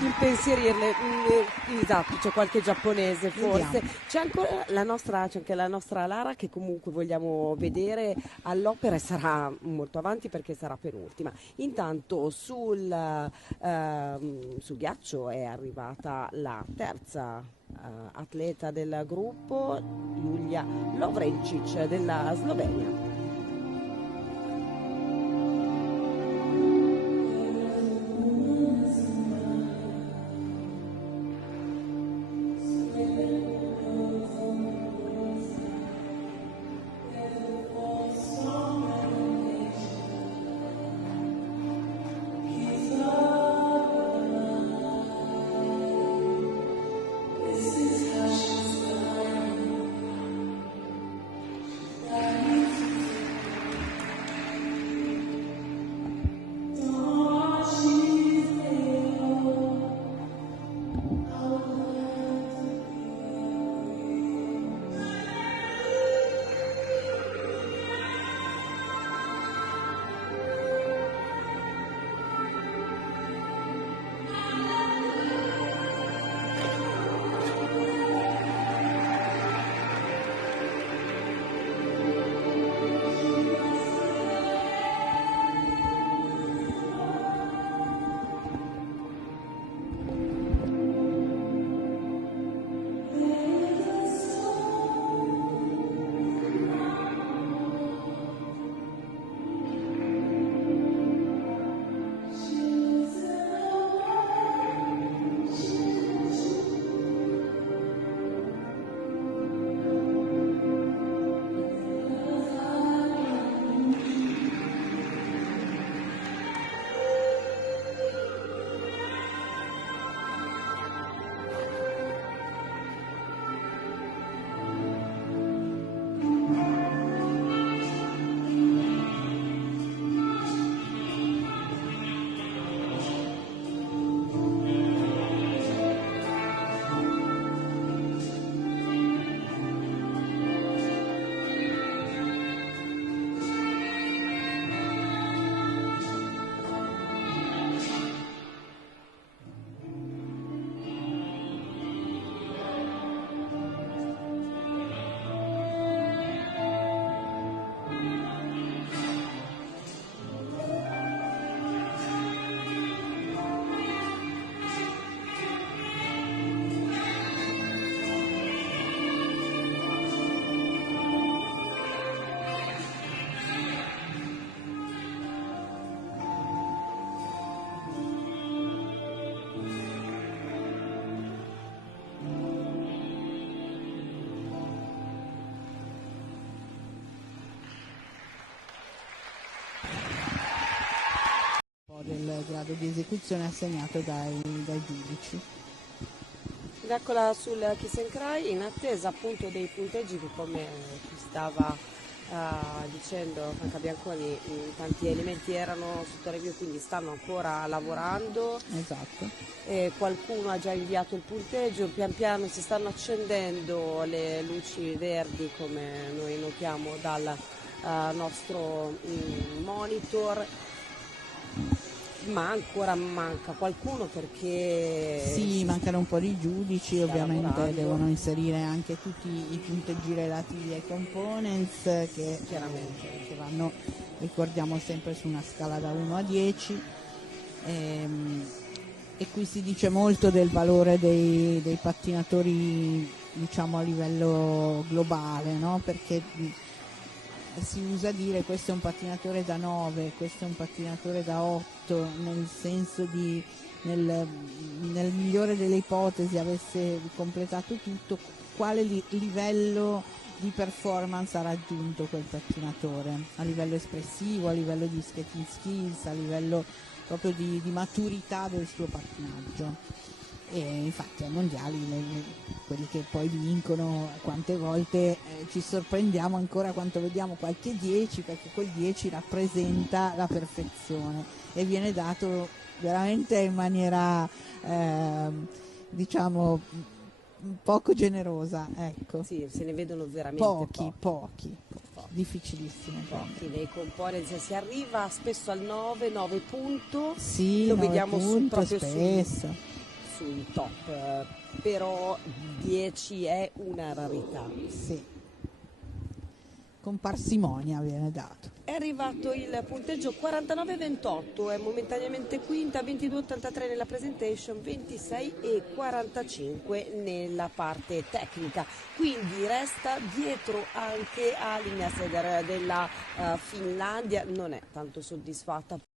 impensierirle. Esatto, c'è qualche giapponese forse. Vediamo. C'è anche la nostra Lara che comunque vogliamo vedere all'opera e sarà molto avanti perché sarà penultima. Intanto sul ghiaccio è arrivata la terza atleta del gruppo, Julia Lovrencic della Slovenia. Del grado di esecuzione assegnato dai giudici. Ed eccola sul Kiss and Cry in attesa appunto dei punteggi che, come ci stava dicendo Franca Bianconi, tanti elementi erano sotto review, quindi stanno ancora lavorando. Esatto. Qualcuno ha già inviato il punteggio, pian piano si stanno accendendo le luci verdi, come noi notiamo dal nostro monitor. Ma ancora manca qualcuno perché sì, mancano un po' di giudici, ovviamente lavorando. Devono inserire anche tutti i punteggi relativi ai components che Chiaramente vanno, ricordiamo, sempre su una scala da 1 a 10 e qui si dice molto del valore dei pattinatori, diciamo, a livello globale, no? Perché si usa dire questo è un pattinatore da 9, questo è un pattinatore da 8, nel senso di nel migliore delle ipotesi avesse completato tutto, quale livello di performance ha raggiunto quel pattinatore, a livello espressivo, a livello di skating skills, a livello proprio di maturità del suo pattinaggio. E infatti ai mondiali quelli che poi vincono, quante volte ci sorprendiamo ancora quando vediamo qualche 10, perché quel 10 rappresenta la perfezione e viene dato veramente in maniera diciamo poco generosa, ecco. sì, se ne vedono veramente pochi. Difficilissimo. Pochi nei components, si arriva spesso al 9 punto, sì, lo 9 vediamo punto, proprio spesso. sui top, però 10 è una rarità. Sì, con parsimonia viene dato. È arrivato il punteggio 49,28, è momentaneamente quinta, 22,83 nella presentation, 26,45 nella parte tecnica, quindi resta dietro anche a Linea Seder della Finlandia, non è tanto soddisfatta